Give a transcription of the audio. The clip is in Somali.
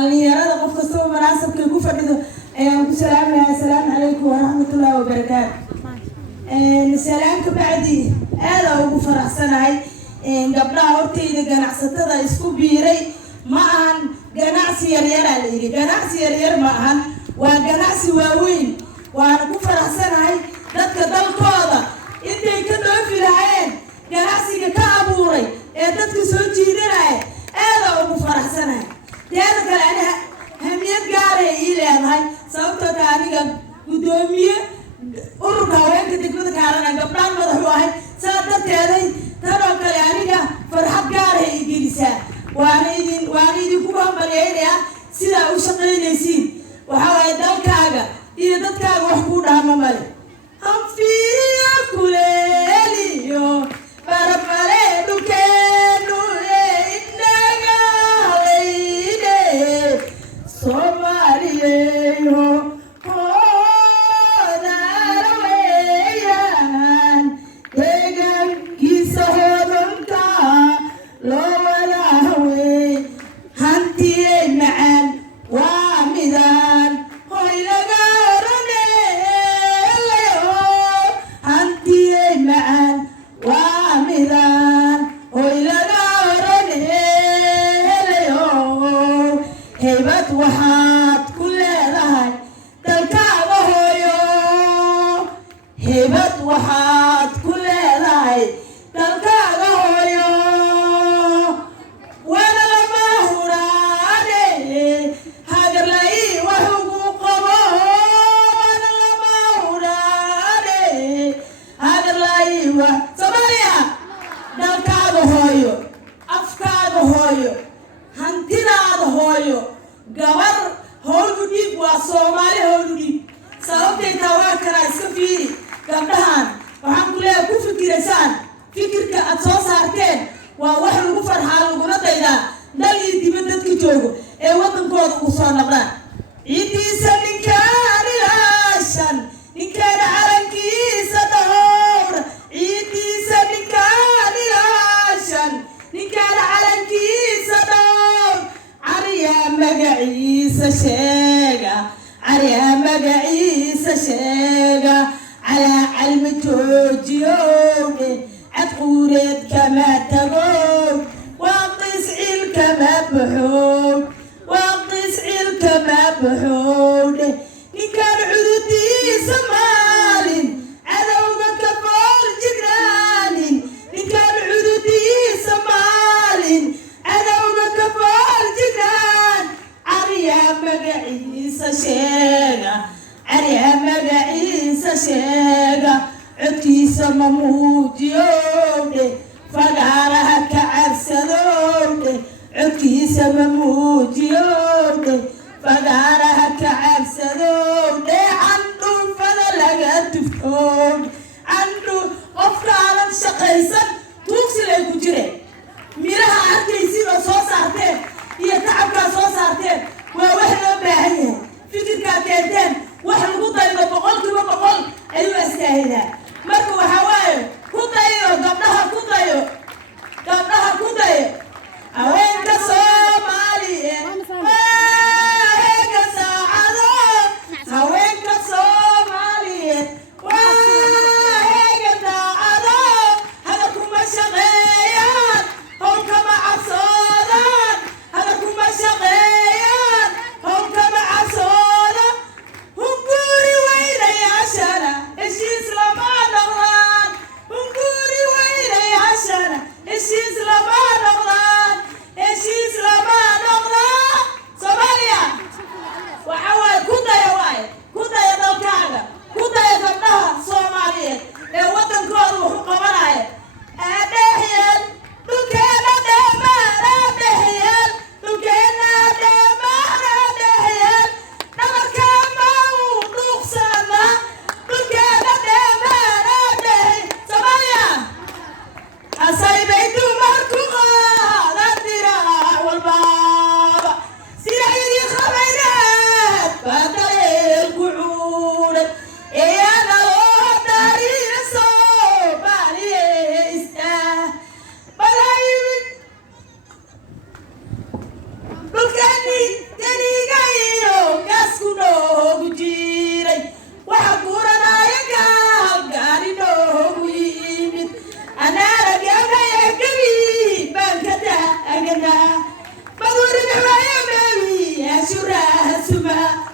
dhalinyarada qof kastoo munaasabka ku fadhido ayaan ku salaamayaa. Assalaamu calaykum waraxmatullaahi wabarakaatu. Salaamka bacdi aad ugu faraxsanahay gabdhaha hortayda ganacsatada isku biiray ma ahan ganacsi yaryar la yiri ganacsi yaryar ma ahan waa ganacsi waaweyn. waan ku faraxsanahay dadka dalkooda intay ka dhoofi lahaayeen ganacsiga ka abuuray ee dadka soo jiidanaya aad ugu faraxsanahay. teeda kale aniga hamiyad gaar ah ii leedahay sababtoo aniga gudoomiye ururka haweenka degmada Kaarana gabdhaha madax u ahay saa darteeday tanoo kale aniga farxad gaar ah ii gelisaa. waan idin ku hambalyeynaya sida u shaqeynaysiin waxa waaye dalkaaga iyo dadkaaga wax ku dhaama male. hanfiya kuleeliyo barabare dhukeenu inaga halayne Soomaaliyeeyo hoodara weeyaan deegaankiisa hodanka loo wada hawey hantiyey macaan waa midaan hoy laga oraneelayo hantiyey macaan waa midaan hoy laga oraneelayo heybad waxaad ku leedahay dalkaaga hooyo heybad waxaad ku leedahay dalkaaga hooyo wana lama huraane hagarlay wax ugu qabo wana lama huraane hagarlay wax Soomaaliya dalkaaga hooyo afkaaga hooyo hantidaada hooyo gabar howlu dhib waa Soomaali howlu dhib sababtay taa kana iska fiiri gabdhahan waxaan ku leeyahay ku fikiraysan fikirka aad soo saarteen waa wax lagu farxaa laguna daydaa dal iyo dibadda dadka joogo ee wadankooda ugu soo noqdaan. ciidiisa ninkaan ilaashan ninkaan calankiisa dhowr ciidiisa ninkaan ilaashan ninkaan calankiisa dhowr cariyaa magaciisa sheega cariyaa magaciisa sheega calaa calma joojiyowne cadquureed kama tagow waaqis ciil kama baxow waaqis ciil kama baxowne ninkaan cududiisa maalin cadowga ka bool jignaanin ninkaan cududiisa maalin cadowga ka bool jignaan cariyaa magaciisa sheega cariyaa magaciisa sheega codkiisa ma muujiyowne fagaaraha ka cabsadowne codkiisa ma muujiyowne fagaaraha ka cabsadowne candhuufada laga tuftoon candhu qofkaanan shaqaysan tuugsilay ku jireen miraha arkaysiin oo soo saarteen iyo tacabkaa soo saarteen waa wax loo baahan yahay fikirkaa keenteen wax lagu daydo 100% ayuu astaahidaa. marka waxa waaye ku dayo gabdhaha ku dayo haweenka Soomaaliyeed waaga saacado haweenka Soomaaliyeed waaga daacado hada kuma shaqeeyaan how kama cabsoodaan hada kuma shaqeeyaan how kama cabsooda hunguri weynayaashana heshiis lama عاشوراها سما